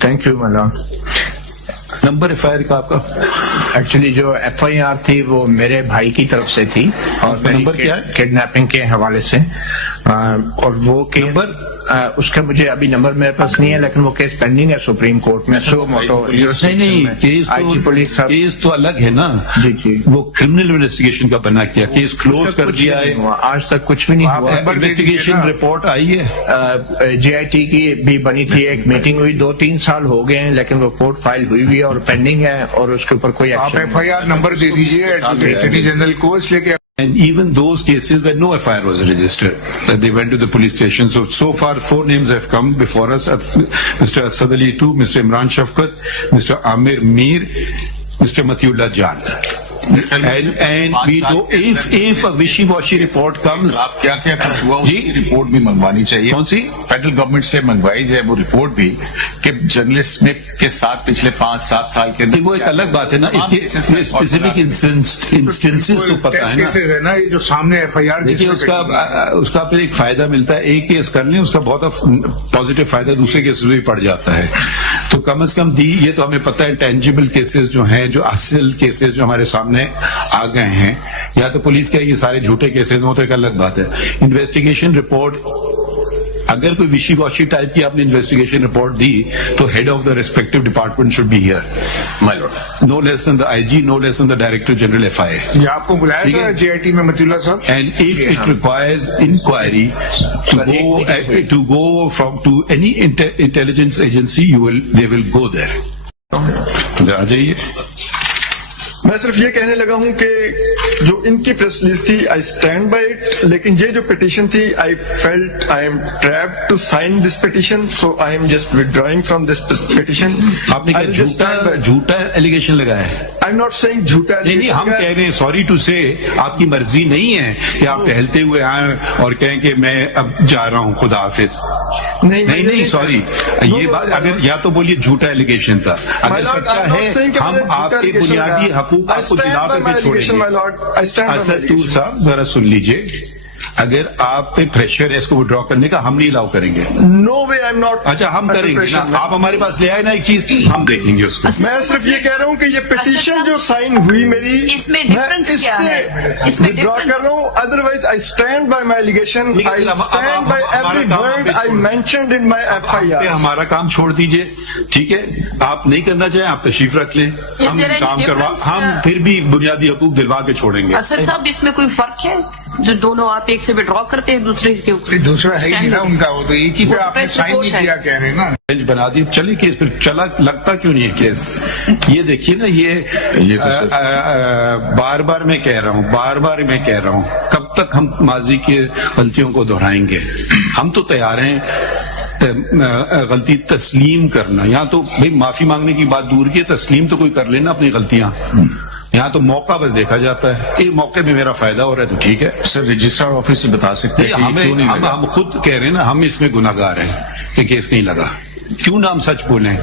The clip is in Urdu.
Thank you Maulana. Number F I are کا آپ کا ایکچولی جو ایف آئی آر تھی وہ میرے بھائی کی طرف سے تھی اور نمبر کیا ہے؟ کڈنیپنگ کے حوالے سے، اور وہ نمبر اس کا مجھے ابھی نمبر میرے پاس نہیں ہے، لیکن وہ کیس پینڈنگ ہے سپریم کورٹ میں. سو موٹو نہیں کیس تو الگ ہے نا. جی جی وہ کرمنل انویسٹیگیشن کا بنا کیا، کیس کلوز کر دیا ہے، آج تک کچھ بھی نہیں ہوا. انویسٹیگیشن رپورٹ آئی ہے. جے آئی ٹی کی بھی بنی تھی، ایک میٹنگ ہوئی، 2-3 سال ہو گئے ہیں، لیکن رپورٹ فائل ہوئی ہوئی ہے اور پینڈنگ ہے، اور اس کے اوپر کوئی آپ ایف آئی آر نمبر دے دیجیے اٹارنی جنرل کو، اس لیے کہ And even those cases where no FIR was registered, that they went to the police station. So far 4 names have come before us: Mr. Asad Ali II, Mr. Imran Shafqat, Mr. Amir Mir, Mr. Matiullah Jan. And we do, if a wishy-washy report comes, آپ کیا کیا کچھ ہوا اس کی رپورٹ بھی منگوانی چاہیے. کون سی؟ فیڈرل گورنمنٹ سے منگوائی جائے وہ رپورٹ بھی، کہ جرنلسٹ کے ساتھ پچھلے 5-7 سال کے اندر وہ ایک الگ بات ہے نا. اس کے اسپیسیفک انسٹنسز تو پتا ہے نا. کیسز ہے نا جو سامنے ایف آئی آر، دیکھیے اس کا پھر ایک فائدہ ملتا ہے. ایک کیس کر لیں، اس کا بہت پازیٹو فائدہ دوسرے کیسز میں بھی پڑ جاتا ہے. تو کم از کم یہ تو ہمیں پتہ ہے ٹینجیبل کیسز جو ہیں، جو اصل کیسز جو ہمارے سامنے آ گئے ہیں، یا تو پولیس کے یہ سارے جھوٹے کیسز وہ تو ایک الگ بات ہے. انویسٹیگیشن رپورٹ اگر کوئی وشی واشی ٹائپ کی آپ نے انویسٹیگیشن رپورٹ دی تو head of the respective department should be here, no less than the I G, no less than the director general F I A. یہ آپ کو بلایا تھا جے آئی ٹی میں متی اللہ صاحب. And if it requires inquiry to go to any intelligence agency, they will go there. آ جائیے. میں صرف یہ کہنے لگا ہوں کہ جو ان کی پریس ریلیز تھی آئی اسٹینڈ بائی اٹ، لیکن یہ جو پٹیشن تھی I felt I am trapped to sign this petition, so I am just withdrawing from this petition. آپ نے جھوٹا ایلیگیشن لگایا ہے. آئی ایم ناٹ سیئنگ جھوٹا. نہیں، ہم کہہ رہے ہیں سوری ٹو سے آپ کی مرضی نہیں ہے کہ آپ ٹہلتے ہوئے آئیں اور کہیں کہ میں اب جا رہا ہوں، خدا حافظ. نہیں سوری، یہ بات اگر یا تو بولیے جھوٹا ایلیگیشن تھا، اگر سچا ہے ہم آپ کے بنیادی حقوق آپ کو دلا کر کے چھوڑیں گے. اسد ٹور صاحب ذرا سن لیجئے، اگر آپ پہ پریشر ہے اس کو وڈرا کرنے کا، ہم نہیں الاؤ کریں گے. نو وے آئی ایم ناٹ. اچھا ہم کریں گے نا، آپ ہمارے پاس لے آئے نا ایک چیز، ہم دیکھیں گے اس کو. میں صرف یہ کہہ رہا ہوں کہ یہ پٹیشن جو سائن ہوئی میری، اس میں ڈفرنس کیا ہے؟ اس میں ڈرا کر رہا ہوں. Otherwise I stand by my allegation, I stand by every word I mentioned in my F I R. ہمارا کام چھوڑ دیجئے، ٹھیک ہے؟ آپ نہیں کرنا چاہیں آپ تشریف رکھ لیں، ہم کام ہم پھر بھی بنیادی حقوق دلوا کے چھوڑیں گے. اسد صاحب اس میں کوئی فرق ہے جو دونوں آپ ایک سے وڈرا کرتے ہیں دوسرے کے اوپر؟ دوسرا ہے ہی نا ان کا، وہ تو ایک ہی پہ آپ نے سائن نہیں کیا کہہ رہے نا. بینچ بنا دی، چلیے کیس پھر چلا، لگتا کیوں نہیں ہے کیس. یہ دیکھیے نا، یہ بار بار میں کہہ رہا ہوں کب تک ہم ماضی کی غلطیوں کو دہرائیں گے. ہم تو تیار ہیں غلطی تسلیم کرنا. یہاں تو بھائی معافی مانگنے کی بات دور کی، تسلیم تو کوئی کر لینا اپنی غلطیاں. یہاں تو موقع بس دیکھا جاتا ہے، ایک موقع میں میرا فائدہ ہو رہا ہے تو ٹھیک ہے. سر رجسٹرار آفس سے بتا سکتے ہیں ہم خود کہہ رہے ہیں نا، ہم اس میں گناہگار ہیں کہ کیس نہیں لگا. کیوں نہ ہم سچ بولیں.